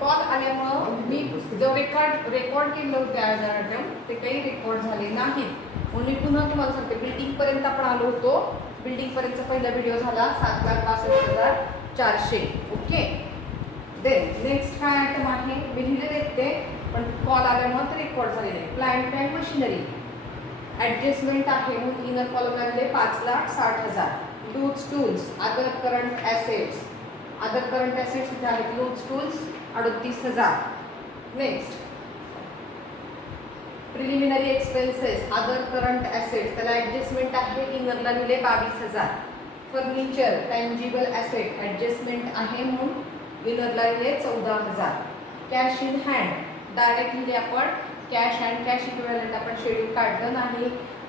Call आल्यामुळं मी जो record केलं होतं आयटम ते काही रेकॉर्ड झाले नाहीत. म्हणून मी पुन्हा तुम्हाला सांगते, बिल्डिंगपर्यंत आपण आलो होतो. बिल्डिंगपर्यंतचा पहिला व्हिडिओ झाला 7,62,400. ओके. देन नेक्स्ट काय आयटम आहे, मी लिहिलेले ते पण कॉल आल्यामुळे ते रेकॉर्ड झालेले. प्लांट अँड मशिनरी ॲडजस्टमेंट आहे म्हणून इनर कॉलम लागले 5,60,000. Loose tools, other current assets, other current assets इथे आहेत. Loose tools 38,000. Next preliminary expenses, other current assets, त्याला ॲडजस्टमेंट आहे इनरला लिहिले 22,000. फर्निचर टँजिबल ॲसेट ॲडजस्टमेंट आहे म्हणून इनरला लिहिले 14,000. कॅश इन हँड डायरेक्ट लिहिले आपण कॅश अँड कॅश इक्विव्हॅलंट आपण शेड्यूल काढलं नाही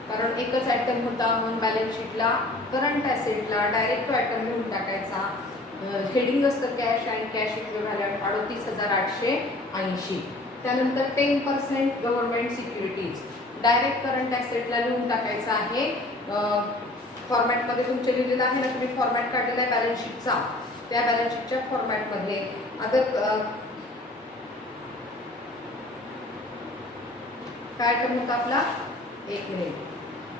कारण एकच आयटम होता म्हणून बॅलन्स शीटला करंट ॲसेटला डायरेक्ट तो आयटम लिहून टाकायचा. हेडिंग असतं कॅश अँड कॅश इक्विव्हॅलंट 38,880. त्यानंतर 10% गव्हर्नमेंट सिक्युरिटीज डायरेक्ट करंट ॲसेटला लिहून टाकायचं आहे. फॉर्मॅटमध्ये तुमचे लिहिलेलं आहे ना, तुम्ही फॉर्मॅट काढलेला आहे बॅलन्स शीटचा, त्या बॅलन्स शीटच्या फॉर्मॅटमध्ये अदर काय आयटम होता आपला, 1 मिनिट.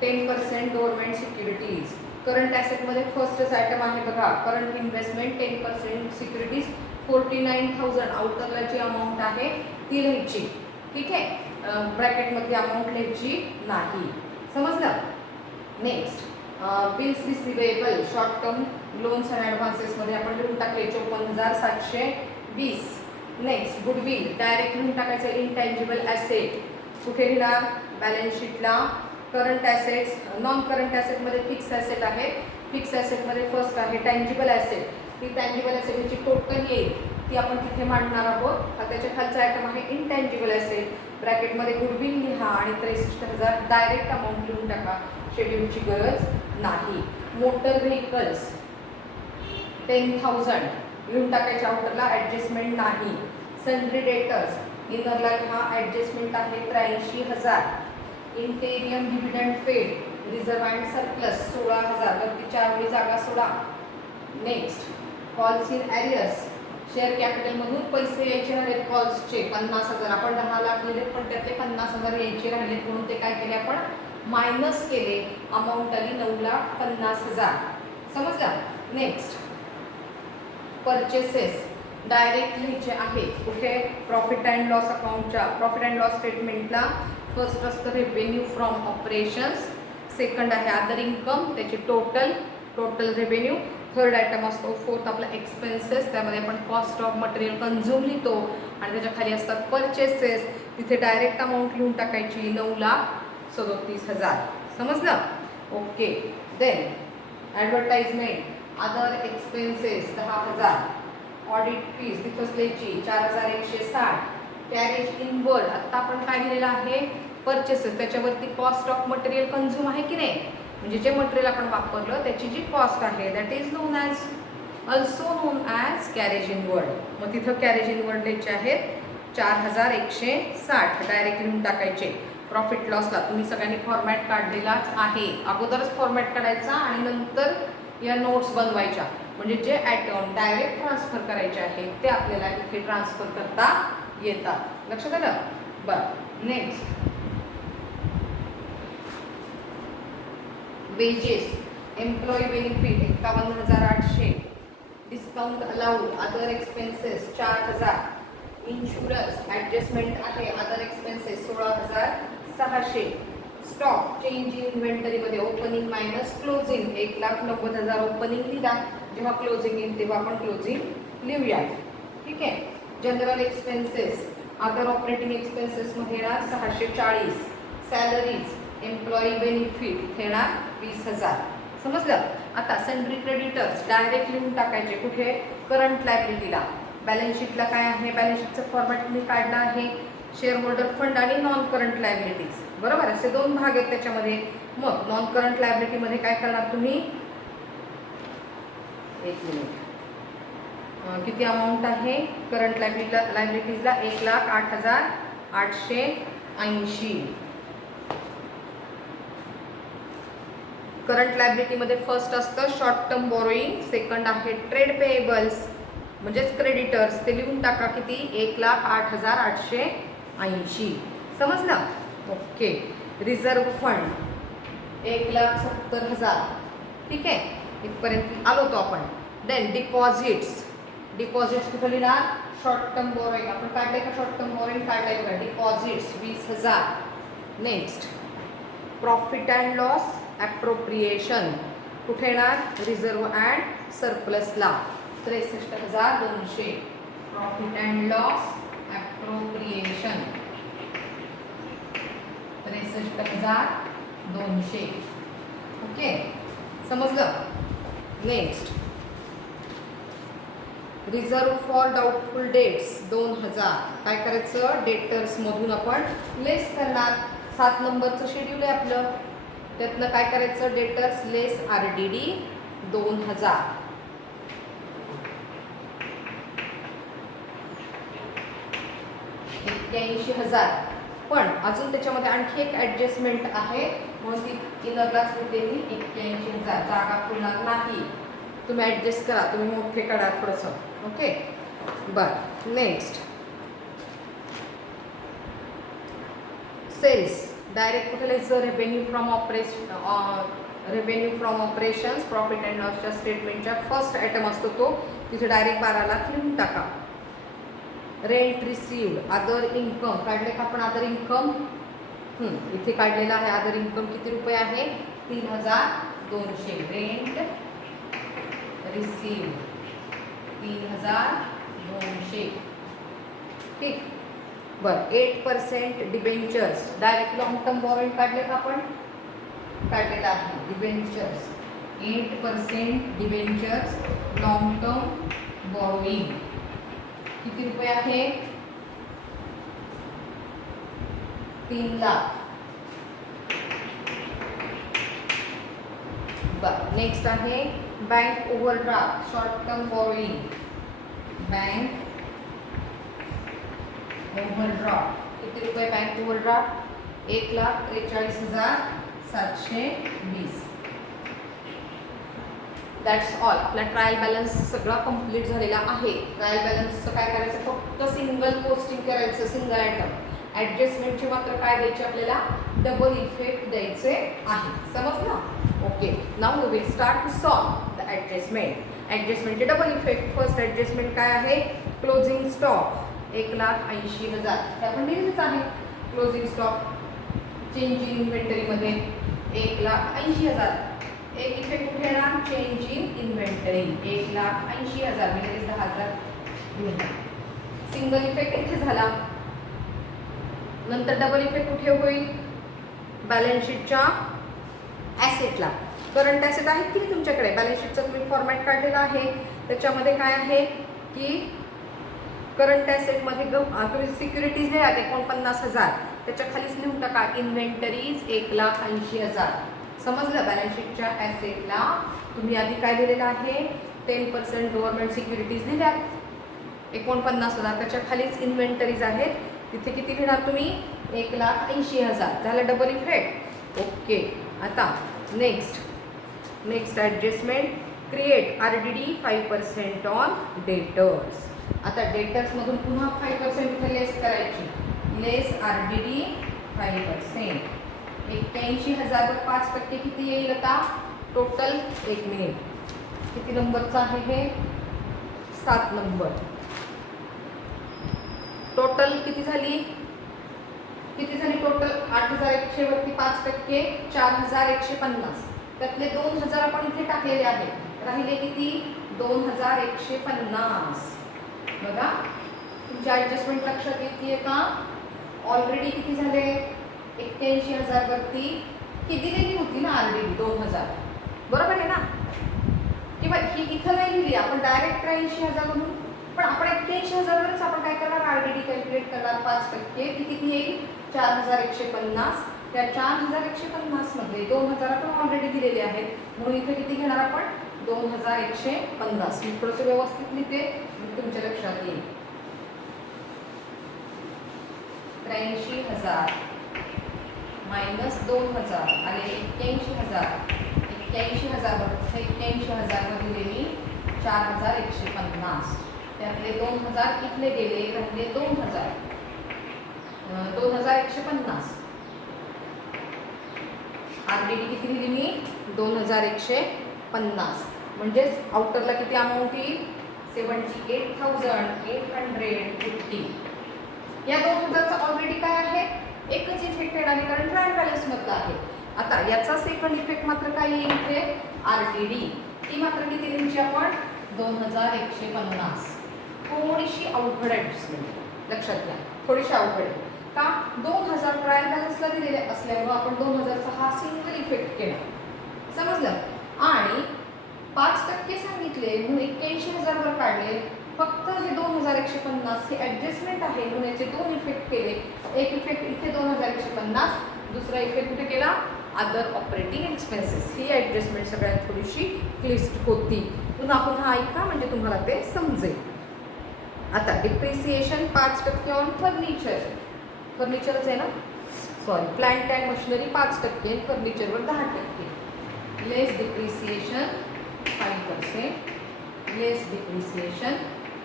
10% गव्हर्नमेंट सिक्युरिटीज करंट ॲसेटमध्ये फर्स्टच आयटम आहे बघा, करंट इन्व्हेस्टमेंट 10% सिक्युरिटीज 49,000. आउटरला जी अमाऊंट आहे ती लिहायची, ठीक आहे. ब्रॅकेटमध्ये अमाऊंट लिहायची नाही, समजलं. Next bills receivable short term loans and ॲडव्हान्सेसमध्ये आपण लिहून टाकले 54,720. नेक्स्ट गुडविल डायरेक्ट लिहून टाकायचं इनटँजिबल ॲसेट. कुठे लिहिणार, बॅलन्स शीटला. करंट ॲसेट्स, नॉन करंट ॲसेटमध्ये फिक्स ॲसेट आहे. फिक्स ॲसेटमध्ये फर्स्ट आहे टँजिबल ॲसेट. ती टँजिबल ॲसेटची टोटल येईल ती आपण तिथे मांडणार आहोत. हा त्याच्या खालचा आयटम आहे इनटँजिबल ॲसेट. ब्रॅकेटमध्ये गुडविल लिहा आणि 63,000 डायरेक्ट अमाऊंट लिहून टाका, शेड्यूलची गरज नाही. मोटर व्हेकल्स 10,000 लिहून टाकायच्या, आउटरला ॲडजस्टमेंट नाही. सन्ड्री डेटर्स इनरला लिहा, ॲडजस्टमेंट आहे 83,000. Interim dividend paid reserve and surplus 16,000. वरती 4 वेळी जागा सोडा. नेक्स्ट कॉल्स इन ॲरियर्स, शेअर कॅपिटलमधून पैसे यायचे राहिले कॉल्सचे 50,000. आपण 10 लाख दिले पण त्यातले 50,000 यायचे राहिले म्हणून ते काय केले आपण मायनस केले. अमाऊंट आली 9,50,000. समजलं. नेक्स्ट परचेसेस डायरेक्ट लिहायचे आहे. कुठे, प्रॉफिट अँड लॉस अकाउंटच्या प्रॉफिट अँड लॉस स्टेटमेंटला फर्स्ट असतं रेव्हेन्यू फ्रॉम ऑपरेशन्स. सेकंड आहे अदर इन्कम, त्याची टोटल रेव्हेन्यू. थर्ड आयटम असतो फोर्थ आपला एक्सपेन्सेस, त्यामध्ये आपण कॉस्ट ऑफ मटेरियल कन्झ्युम लिहितो आणि त्याच्या खाली असतात परचेसेस. तिथे डायरेक्ट अमाऊंट लिहून टाकायची 9,37,000. समजलं. Okay. Then advertisement other expenses 10,000. Audit fees तिथंच लिहायची 4,160. कॅरेज इनवर्ड आत्ता आपण काय लिहिलेलं आहे परचेसेस, त्याच्यावरती कॉस्ट ऑफ मटेरियल कन्झ्युम आहे की नाही, म्हणजे जे मटेरियल आपण वापरलं त्याची जी कॉस्ट आहे that is non as also non as carriage inward. मग तिथं कॅरेज इनवर्ड लिहायचे आहेत 4,160 डायरेक्ट लिहून टाकायचे. प्रॉफिट लॉसला तुम्ही सगळ्यांनी फॉर्मॅट काढलेलाच आहे, अगोदरच फॉर्मॅट काढायचा आणि नंतर या नोट्स बनवायच्या, म्हणजे जे ॲटम डायरेक्ट ट्रान्सफर करायचे आहेत ते आपल्याला इथे ट्रान्सफर करता येतात. लक्षात आलं. बरं. Next wages employee benefit 51,800. Discount allowed other expenses 4,000. Insurance adjustment आहे other expenses 16,600. Stock change in इन्व्हेंटरीमध्ये ओपनिंग मायनस क्लोजिंग 1,90,000 ओपनिंग लिहा, जेव्हा क्लोजिंग येईल तेव्हा आपण क्लोजिंग लिहूया, ठीक आहे. जनरल एक्सपेन्सेस अदर ऑपरेटिंग एक्सपेन्सेसमध्ये येणार 640. सॅलरीज एम्प्लॉई बेनिफिट येणार 20,000. समजलं. आता सन्ड्री क्रेडिटर्स डायरेक्ट लिहून टाकायचे कुठे, करंट लायबिलिटीला. बॅलन्स शीटला काय आहे, बॅलन्स शीटचं फॉर्मॅट तुम्ही काढला आहे शेअर होल्डर फंड आणि नॉन करंट लायबिलिटीज, बरोबर. असे 2 भाग आहेत त्याच्यामध्ये. मग नॉन करंट लायबिलिटीमध्ये काय करणार तुम्ही, 1 मिनिट, किती अमाऊंट आहे करंट लायबिलिटीजला 1,08,880. करंट लायबिलिटीमध्ये फर्स्ट असतं शॉर्ट टर्म बोरोईंग, सेकंड आहे ट्रेड पेएबल्स, म्हणजेच क्रेडिटर्स ते लिहून टाका किती 1,08,880. समजलं? ओके. Reserve fund 1,70,000. ठीक आहे, इथपर्यंत आलो होतो आपण. देन डिपॉझिट्स कुठं लिहिणार? Short term borrowing. आपण काढले का शॉर्ट टर्म बोरोइंग? काढले का? Deposits 20,000. Next profit and loss appropriation कुठे येणार? रिझर्व्ह अँड सरप्लसला 63,200. Profit and loss appropriation 63,200. Okay, समजलं? Next reserve for doubtful debts 2,000. काय करायचं? डेटर्समधून आपण लेस करणार. 7 नंबरचं शेड्यूल आहे आपलं, त्यातनं काय करायचं? डेटर्स लेस RDD 2,000. 81,000. पण अजून त्याच्यामध्ये आणखी एक ॲडजस्टमेंट आहे, म्हणून ती इनरला लिहिते मी 81,000. जागा पुरणार नाही, तुम्ही ॲडजस्ट करा, तुम्ही मोठे काढा थोडंसं. ओके, बरं. नेक्स्ट सेल्स डायरेक्ट कुठे लिहायचं? Revenue from operations profit and लॉसच्या स्टेटमेंटच्या फर्स्ट आयटम असतो तो, तिथे डायरेक्ट 12 लाख लिहून टाका. रेंट रिसीव्ड अदर इन्कम काढले का आपण? अदर इन्कम इथे काढलेला आहे. अदर इन्कम किती रुपये आहे? 3,200. Rent received 3,200. ठीक, बरं. 8% debentures direct long term borrowing काढले का आपण? काढलेला आहे. Debentures 8% debentures long term borrowing किती रुपये आहे? 3 लाख. बरं. नेक्स्ट आहे bank overdraft short term borrowing. Bank overdraft किती रुपये? Bank overdraft 1,43,720. That's all. आपला ट्रायल बॅलन्स सगळा कंप्लीट झालेला आहे. ट्रायल बॅलन्सचं काय करायचं? फक्त सिंगल पोस्टिंग करायचं, सिंगल आयटम. ॲडजस्टमेंटचे मात्र काय द्यायचे आपल्याला? डबल इफेक्ट द्यायचे आहे. समजलं? Okay, now we will start to solve the adjustment. ॲडजस्टमेंटचे डबल इफेक्ट. फर्स्ट ॲडजस्टमेंट काय आहे? Closing stock 1,80,000. हे आपण लिहिलेच आहे. क्लोजिंग स्टॉक चेंज इन इन्व्हेंटरीमध्ये 1,80,000. एक इफेक्ट कुठे येणार? चेंज इन इन्व्हेंटरी 1,80,000 म्हणजे 10,000. सिंगल इफेक्ट इथे झाला. नंतर डबल इफेक्ट कुठे होईल? बॅलन्स शीटच्या ॲसेटला. करंट ॲसेट आहेत की नाही तुमच्याकडे? बॅलन्स शीटचा तुम्ही फॉर्मॅट काढलेला आहे. त्याच्यामध्ये काय आहे की करंट ॲसेटमध्ये तुम्ही सिक्युरिटीज लिहा 49,000. त्याच्या खालीच लिहून टाका इन्व्हेंटरीज 1,80,000. समजलं? बॅलन्स शीटच्या ॲसेटला तुम्ही आधी काय दिलेलं आहे? 10% गव्हर्नमेंट सिक्युरिटीज लिहिल्या 49,000. त्याच्या खालीच इन्व्हेंटरीज आहेत, तिथे किती लिहिणार तुम्ही? 1,80,000. झालं डबल इफेक्ट. ओके, आता next adjustment create RDD 5% on debtors. आता डेटर्समधून पुन्हा 5% इथे लेस करायची. लेस RDD 5%. 81,000 वर 5% किती येईल आता? टोटल 1 मिनिट किती नंबरचं आहे हे? 7 नंबर. टोटल किती झाली? टोटल 8,100 वरती 5% 4,150. त्यातले 2,000 आपण इथे टाकलेले आहेत. राहिले किती? 2,150. बघा तुमच्या ॲडजस्टमेंट लक्षात येते का? ऑलरेडी किती झाले? 81,000 वरती ही दिलेली होती ना RDD 2,000. बरोबर आहे ना? किंवा ही इथं नाही लिहिली आपण, डायरेक्ट 83,000 म्हणून. पण आपण 81,000 वरच आपण काय करणार? RDD कॅल्क्युलेट करणार. 5% ती किती येईल? 4,150. त्या 4,150 मध्ये 2,000 आपण ऑलरेडी दिलेले आहेत, म्हणून इथे किती घेणार आपण? 2,150. मी थोडंसं व्यवस्थित लिहिते, तुमच्या लक्षात येईल. 83,000 मायनस 2,000 आणि 81,000. 81,000 वर 81,000 वर दिलेली 4,150. त्यातले 2000 इथले गेले, राहिले 2000, 2150. RDD किती दिली मी? 2150. म्हणजेच आउटरला किती अमाऊंट येईल? 78,850. या 2000चा ऑलरेडी काय आहे? एकच इफेक्टेड आहे कारण ट्रायल बॅलन्स मधला आहे. आता याचा सेकंड इफेक्ट मात्र काय येईल इथे? RDD. ती मात्र किती लिहायची आपण? 2150. थोडीशी अवघड ॲडजस्टमेंट लक्षात घ्या, थोडीशी अवघड आहे. का? 2000 ट्रायल बॅलन्सला दिलेले असल्यामुळे आपण 2000चा हा सिंगल इफेक्ट केला. समजलं? आणि 5% सांगितले म्हणून 81,000 वर काढले. फक्त हे 2150 हे ॲडजस्टमेंट आहे म्हणून याचे दोन इफेक्ट केले. एक इफेक्ट इथे 2150, दुसरा इफेक्ट कुठे केला? Other operating expenses. ही ॲडजस्टमेंट सगळ्यात थोडीशी क्लिष्ट होती. पुन्हा पुन्हा ऐका म्हणजे तुम्हाला ते समजेल. आता डिप्रिसिएशन 5% ऑन फर्निचर. फर्निचरच आहे ना, सॉरी, प्लांट अँड मशिनरी 5% आणि फर्निचरवर 10%. लेस डिप्रिसिएशन 5%, लेस डिप्रिसिएशन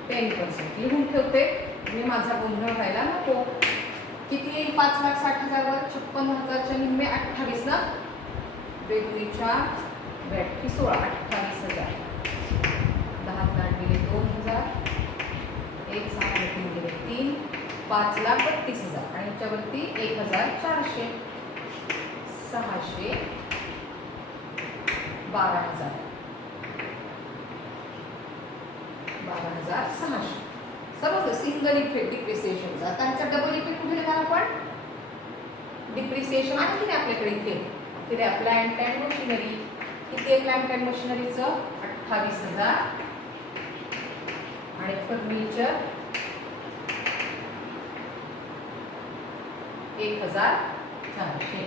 10%. लिहून ठेवते मी, माझा गोंधळ व्हायला नको. किती येईल? 5,60,000 वर 56,000च्या निम्मे 28 ना, बेगुनीच्या बॅटरी 16, 28,000. 10,000 दिले 2,000, 1,600 दिले 3, 5,32,000 आणि याच्यावरती 1,400, 600, 12,000, 12,600. समजलं? सिंगल इफेक्ट डिप्रिसिएशनचा. त्यांचा डबल इफेक्ट कुठे लिहिणार आपण? डिप्रिसिएशन आहे की नाही आपल्याकडे इथे? तिथे प्लांट अँड मशिनरी. किती आहे प्लांट अँड मशिनरीचं? 28,000 आणि फर्निचर 1,400.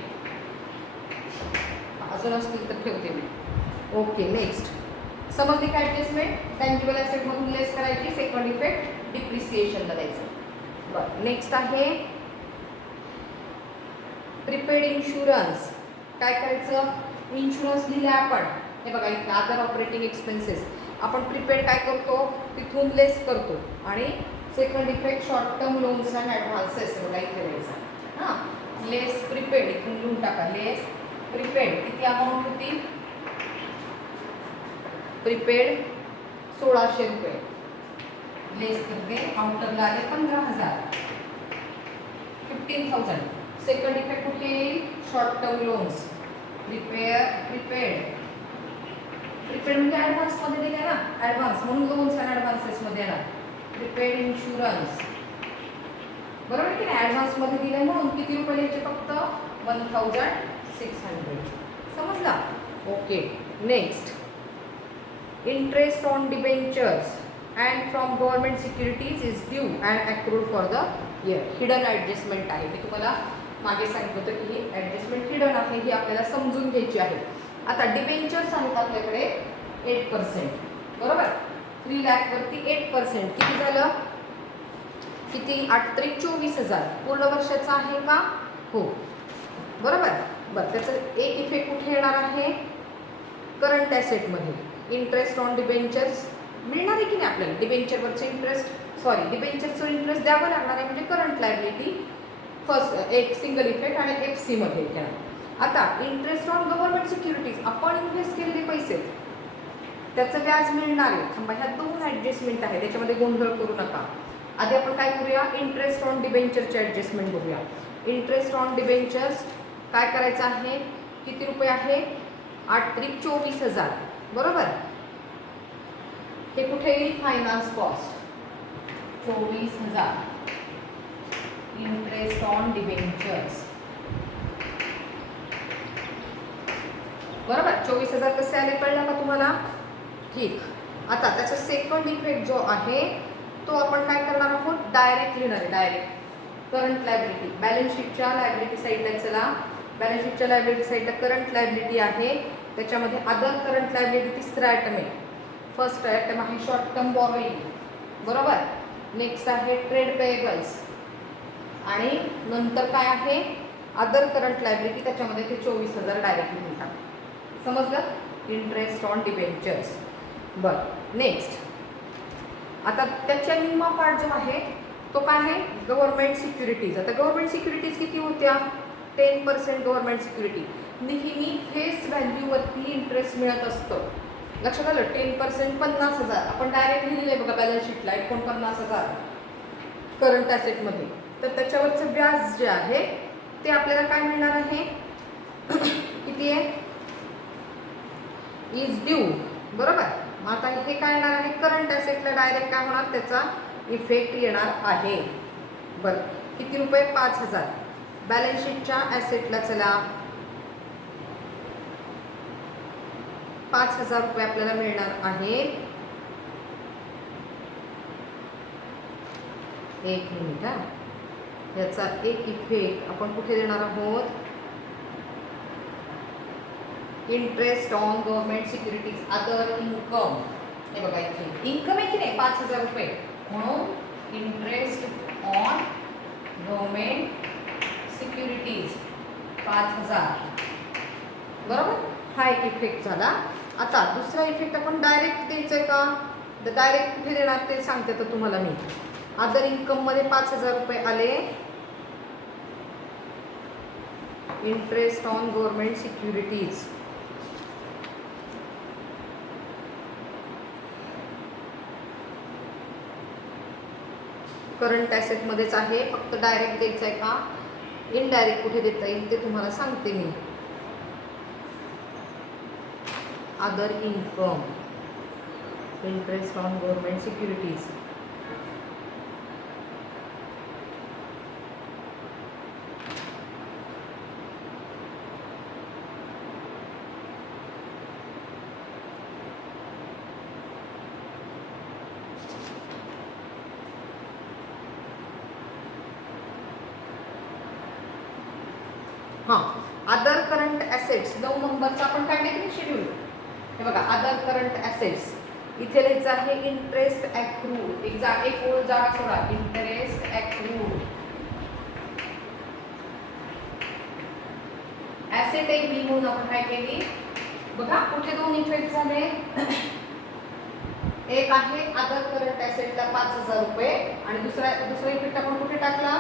अजून असतील तर ठेवते मी. Okay, next. समजली काय ॲडजस्टमेंट? टँजिबल ॲसेट मधून लेस करायची, सेकंड इफेक्ट डिप्रिसिएशनला द्यायचं. बरं, नेक्स्ट आहे प्रीपेड इन्शुरन्स. काय करायचं? इन्शुरन्स लिहिला आपण. हे बघा इथे अदर ऑपरेटिंग एक्सपेन्सेस. आपण प्रीपेड काय करतो? तिथून लेस करतो आणि second effect short term loans and advances. बघा इथे द्यायचा. हां, लेस प्रीपेड इथून लिहून टाका. लेस प्रीपेड किती अमाऊंट होती? प्रीपेड 1,600 रुपये. लेस करते, काउंटरला आले 15,000, 15,000. सेकंड इफेक्ट कुठे येईल? Short term loans. प्रीपेड म्हणजे ॲडव्हान्समध्ये दिले ना, ॲडव्हान्स म्हणून लोन्स अँड ॲडव्हान्सेसमध्ये येणार. प्रीपेड इन्शुरन्स बरोबर की नाही? ॲडव्हान्समध्ये दिले म्हणून किती रुपये द्यायचे? फक्त 1,600. समजला? Okay, next. Interest on debentures and from government securities is due and accrued for the year. Hidden adjustment आहे. मी तुम्हाला मागे सांगितलं होतं की ही ॲडजस्टमेंट हिडन आहे, ही आपल्याला समजून घ्यायची आहे. आता डिबेंचर्स आहेत आपल्याकडे 8%. बरोबर? 3 लाख वरती 8%. किती झालं? किती? 8,24,000. पूर्ण वर्षाचा आहे का? हो, बरोबर. बरं, त्याचं एक इफेक्ट कुठे येणार आहे? करंट ॲसेटमध्ये. इंटरेस्ट ऑन डिबेंचर्स मिळणार आहे की नाही आपल्याला? डिबेंचरवरचं इंटरेस्ट, सॉरी, डिबेंचरचं इंटरेस्ट द्यावं लागणार आहे म्हणजे करंट लायबिलिटी. फर्स्ट एक सिंगल इफेक्ट आणि FC मध्ये येणार. आता इंटरेस्ट ऑन गव्हर्नमेंट सिक्युरिटीज, आपण इन्व्हेस्ट केलेले पैसे त्याचं व्याज मिळणार आहे. थांबा, ह्या दोन ॲडजस्टमेंट आहे, त्याच्यामध्ये गोंधळ करू नका. आधी आपण काय करूया? इंटरेस्ट ऑन डिबेंचरचे ॲडजस्टमेंट बघूया. इंटरेस्ट ऑन डिबेंचर्स काय करायचं आहे? किती रुपये आहे? 8,24,000. बरोबर. हे कुठे येईल? Finance cost 24,000. Interest on debentures. बरोबर. 24,000 कसे आले कळलं का तुम्हाला? ठीक. आता त्याचा सेकंड इफेक्ट जो आहे तो आपण काय करणार आहोत? डायरेक्ट लिहिणार आहे. Direct current liability. बॅलन्स शीटच्या लायबिलिटी साईडला चला. बॅलन्स शीटच्या लायबिलिटी साईडला करंट लायबिलिटी आहे, त्याच्यामध्ये अदर करंट लायबिलिटी तिसरा आयटम आहे. फर्स्ट आयटम आहे शॉर्ट टर्म बॉरोइंग. बरोबर. नेक्स्ट आहे ट्रेड पेएबल्स आणि नंतर काय आहे? Other current liability. त्याच्यामध्ये ते 24,000 डायरेक्ट लिहून टाका. समजलं? Interest on debentures. बरं, नेक्स्ट आता त्याच्या निम्मा पार्ट जो आहे तो काय आहे, गव्हर्नमेंट सिक्युरिटीज. आता गव्हर्नमेंट सिक्युरिटीज किती होत्या, 10% गव्हर्नमेंट सिक्युरिटी. नेहमी फेस व्हॅल्यूवरती इंटरेस्ट मिळत असतं. लक्षात आलं, 10% 50,000 आपण डायरेक्ट लिहिलेलं आहे बघा बॅलन्स शीटला, 49,000 करंट ॲसेटमध्ये. तर त्याच्यावरचं व्याज जे आहे ते आपल्याला काय मिळणार आहे, किती आहे, इज ड्यू. बरोबर. मग आता हे काय येणार आहे, करंट ॲसेटला डायरेक्ट काय होणार, त्याचा इफेक्ट येणार आहे. बरं, किती रुपये, 5,000. बॅलन्स शीटच्या ॲसेटला चला 5,000 रुपये आपल्याला मिळणार आहेत. एक मिनिट हा, याचा एक इफेक्ट आपण कुठे देणार आहोत, interest on government securities other income. हे बघा इथे इन्कम आहे की नाही, 5,000 रुपये, म्हणून इंटरेस्ट ऑन गव्हर्नमेंट सिक्युरिटीज 5,000. बरोबर, हा एक इफेक्ट झाला. आता दुसरा इफेक्ट आपण डायरेक्ट द्यायचं आहे का, तर डायरेक्ट कुठे देणार ते सांगते तर तुम्हाला मी. अदर इन्कममध्ये 5,000 रुपये आले, interest on government securities. Current ॲसेटमध्येच आहे, फक्त डायरेक्ट द्यायचं आहे का, इनडायरेक्ट कुठे देता येईल ते तुम्हाला सांगते मी. Other income, interest on government securities. हां, अदर करंट ॲसेट्स 9 नंबरचा आपण काढले की नाही शेड्यूल. हे बघा, अदर करंट ॲसेट्स इथे लिहायचं आहे इंटरेस्ट ॲक्रूड. एक ओळ जागा सोडा, इंटरेस्ट ॲक्रूड. ॲसेट एक बी म्हणून आपण काय केली बघा, कुठे दोन इफेक्ट झाले. एक आहे अदर करंट ॲसेटला 5,000 रुपये आणि दुसरा इफेक्ट आपण कुठे टाकला,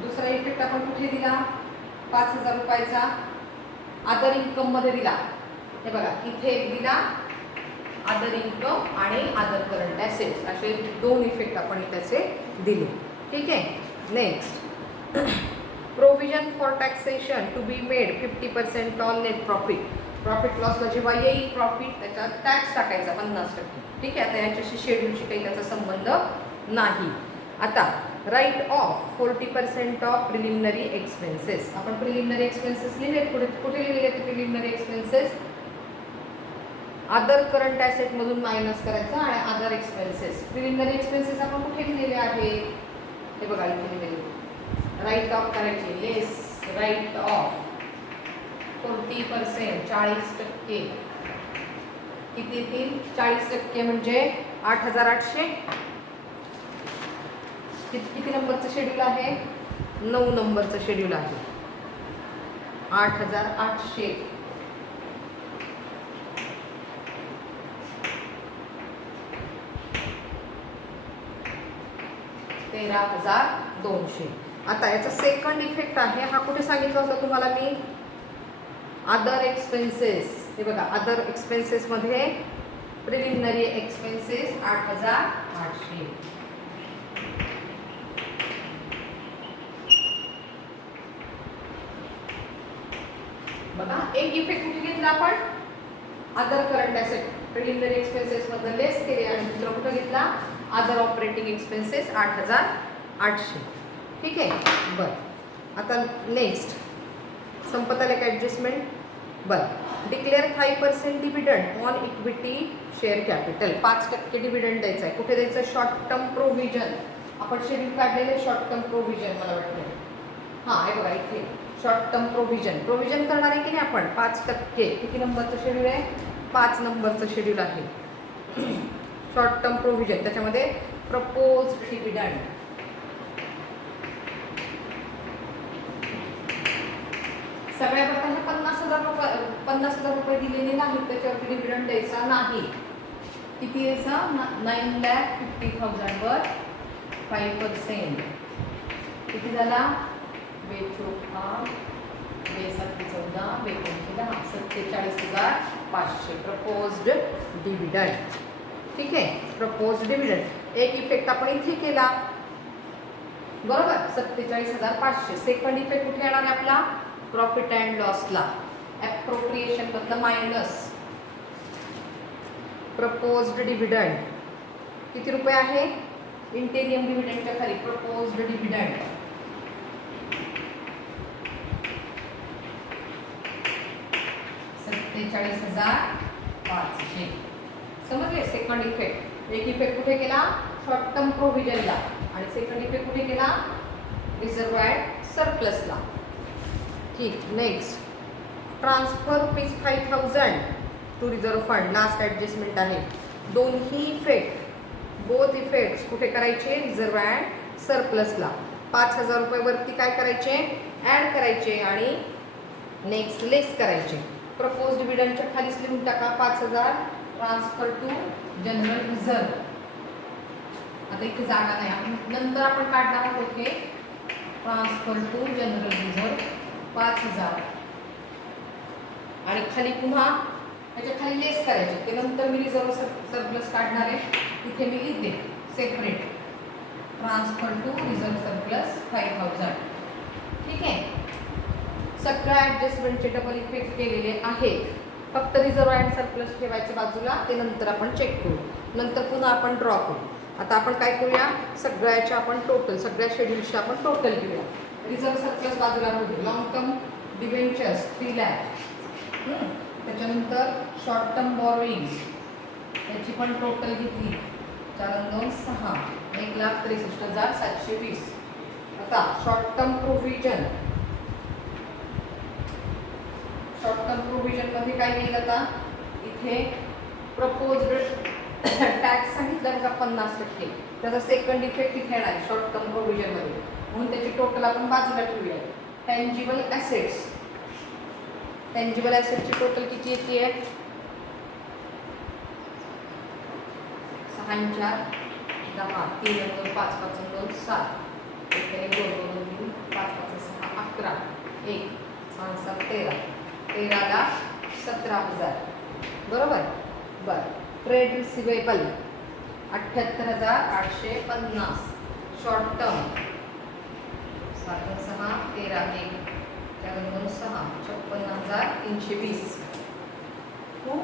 दुसरा इफेक्ट आपण कुठे दिला, 5,000 रुपयाचा अदर इन्कम मध्ये दिला. हे बघा इथे एक दिला अदर इन्कम आणि अदर करंट ॲसेट्स, असे दोन इफेक्ट आपण त्याचे दिले. ठीक आहे. Next, provision for taxation to be made 50% on net profit. Profit लॉसला जेव्हा येईल प्रॉफिट त्याच्यात टॅक्स टाकायचा 50%. ठीक आहे. आता याच्याशी शेड्यूलशी काही त्याचा संबंध नाही. आता write off 40% of preliminary expenses. आपण प्रिलिमिनरी एक्सपेन्सेस लिहिले, कुठे लिहिले ते प्रिलिमिनरी एक्सपेन्सेस, अदर करंट ॲसेटमधून मायनस करायचं आणि अदर एक्सपेन्सेस. प्रिलिमिनरी एक्सपेन्सेस आपण कुठे लिहिलेले आहे, हे बघा इथे लिहिलेले. राईट ऑफ करायचे, लेस राईट ऑफ 40%, 40%. किती येतील, 40% म्हणजे 8,800. किती नंबरचं शेड्यूल आहे, 9 नंबरचं शेड्यूल आहे. 8,800. 13,200. आता याचा सेकंड इफेक्ट आहे, हा कुठे सांगितला होता तुम्हाला मी, अदर एक्सपेन्सेस. हे बघा, अदर एक्सपेन्सेसमध्ये प्रिलिमिनरी एक्सपेन्सेस 8,800. बघा, एक इफेक्ट कुठे घेतला आपण, other current asset preliminary expenses मध्ये लेस केले आणि दुसरा कुठे घेतला, अदर ऑपरेटिंग एक्सपेन्सेस 8,800. ठीक आहे. बरं, आता नेक्स्ट संपत आले का ॲडजस्टमेंट. बरं, declare 5% dividend on equity share capital. 5% dividend द्यायचा आहे. कुठे द्यायचं, शॉर्ट टर्म प्रोव्हिजन. आपण शेड्यूल काढलेले शॉर्ट टर्म प्रोव्हिजन, मला वाटतं. हां, हे बघा इथे शॉर्ट टर्म प्रोव्हिजन करणार आहे की नाही आपण, 5%. किती नंबरचं शेड्यूल आहे, 5 नंबरचं शेड्यूल आहे. शॉर्ट टर्म प्रोव्हिजन, त्याच्यामध्ये प्रपोज डिव्हिडंड. सगळ्या प्रकारचे 50,000 रुपये दिलेले नाहीत, त्याच्यावरती डिव्हिडंड द्यायचा नाही. किती याचा 9,50,000 वर 5%. किती झाला? 2,4 2,714 2,910 47,500 प्रपोज्ड डिव्हिडंड. ठीक आहे, प्रपोज्ड डिव्हिडंड. एक इफेक्ट आपण इथे केला बरोबर 47,500. सेकंड इफेक्ट कुठे येणार आहे आपला? Profit and लॉसला. ॲप्रोप्रिएशन मधलं मायनस प्रपोज्ड डिव्हिडंड. किती रुपये आहे? इंटेरियम डिव्हिडंडच्या खाली प्रपोज्ड डिव्हिडंड 47,500. समजले? Second effect. एक इफेक्ट कुठे केला? शॉर्ट टर्म प्रोव्हिजनला. आणि सेकंड इफेक्ट कुठे केला? रिझर्व्ड सरप्लसला. ठीक. Next transfer rupees 5,000 to reserve fund. Last adjustment आहे. दोन्ही इफेक्ट बोथ इफेक्ट्स कुठे करायचे? Reserve and सरप्लसला. 5,000 रुपये वरती काय करायचे? ॲड करायचे आणि नेक्स्ट लेस करायचे. प्रपोज डिव्हिडंडच्या खालीच लिहून टाका 5,000 ट्रान्सफर टू जनरल रिझर्व्ह. आता इथे जागा नाही, आपण नंतर आपण काढणार आहोत हे ट्रान्सफर टू जनरल रिझर्व्ह 5,000 आणि खाली पुन्हा त्याच्या खाली लेस करायचे. ते नंतर मी रिझर्व्ह सरप्लस काढणार आहे, तिथे मी लिहिते separate transfer to reserve surplus 5,000. ठीक आहे. सगळ्या ॲडजस्टमेंटचे डबल इफेक्ट केलेले आहेत. फक्त रिझर्व्ह अँड सरप्लस ठेवायचं बाजूला, ते नंतर आपण चेक करू. नंतर पुन्हा आपण ड्रॉ करू. आता आपण काय करूया? सगळ्याच्या आपण टोटल, सगळ्या शेड्यूल्सच्या आपण टोटल घेऊया. रिझर्व्ह सरप्लस बाजूला राहू दे. Long term debentures 3 lakh. त्याच्यानंतर शॉर्ट टर्म बॉरोइंग त्याची पण टोटल घेतली 4 6 1,63,720. आता short term provision. Short term provision मध्ये काय येईल? आता इथे प्रपोज्ड टॅक्स सांगितलं का 50%. त्याचा सेकंड इफेक्ट इथे येणार आहे शॉर्ट टर्म प्रोव्हिजन मध्ये, म्हणून त्याची टोटल आपण बाजूला ठेवूया. Tangible assets. टँजिबल ॲसेटची टोटल किती येते? 6 4 10 3 2 5 5 2 7 1 2 2 3 5 5 6 11 1 6 7 13 13,17,000 बरोबर. बरं. Trade receivable 78,850. Short term 7 6 13 1 4 2 6 56,320. हो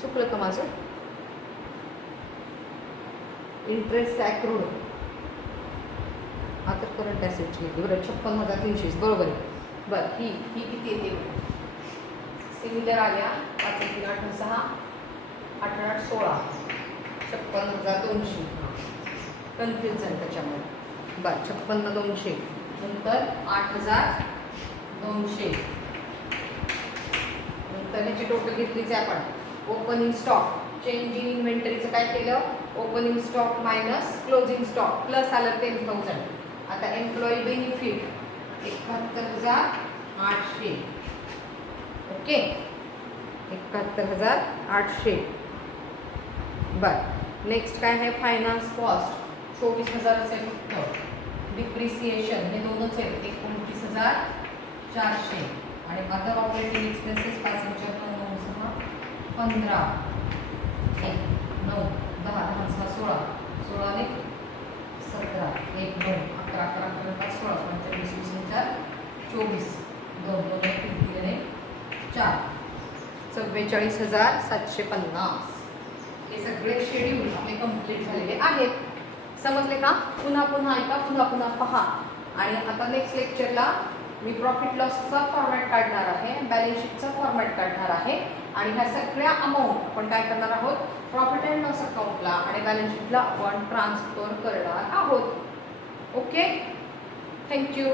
चुकलं का माझं? इंटरेस्ट ॲक्रूड आता करंट ॲसेटची घेतली बरं 56,320 बरोबर आहे. बरं ही किती येते? सिमिलर आल्या 5 3 8 6 8 8 16 56,200. कन्फ्युज झालं त्याच्यामुळे. बरं 56,200 नंतर 8,200 नंतर ह्याची टोटल घेतलीच आहे आपण. ओपनिंग स्टॉक चेंज इन इन्व्हेंटरीचं काय केलं? Opening stock minus closing stock plus आलं 10,000. आता एम्प्लॉई बेनिफिट 71,800. ओके 71,800. बरं. नेक्स्ट काय आहे? फायनान्स कॉस्ट 24,000 असेल फक्त. डिप्रिसिएशन हे दोनच आहेत 29,400 आणि अदर ऑपरेटिंग एक्सपेन्सेस 5 9 6 15 1 9 10 10 6 16 16 ने 17 1 2 11 11 15 16 25 20 4 24 2 2 3 3 4 44,750. हे सगळे शेड्यूल आपले कंप्लीट झालेले आहेत. समजले का? पुन्हा पुन्हा ऐका, पुन्हा पुन्हा पहा. आणि आता नेक्स्ट लेक्चरला मी प्रॉफिट लॉसचा फॉर्मॅट काढणार आहे, बॅलन्स शीटचा फॉर्मॅट काढणार आहे आणि ह्या सगळ्या अमाऊंट आपण काय करणार आहोत? प्रॉफिट अँड लॉस अकाउंटला आणि बॅलन्स शीटला आपण ट्रान्सफर करणार आहोत. Okay, thank you.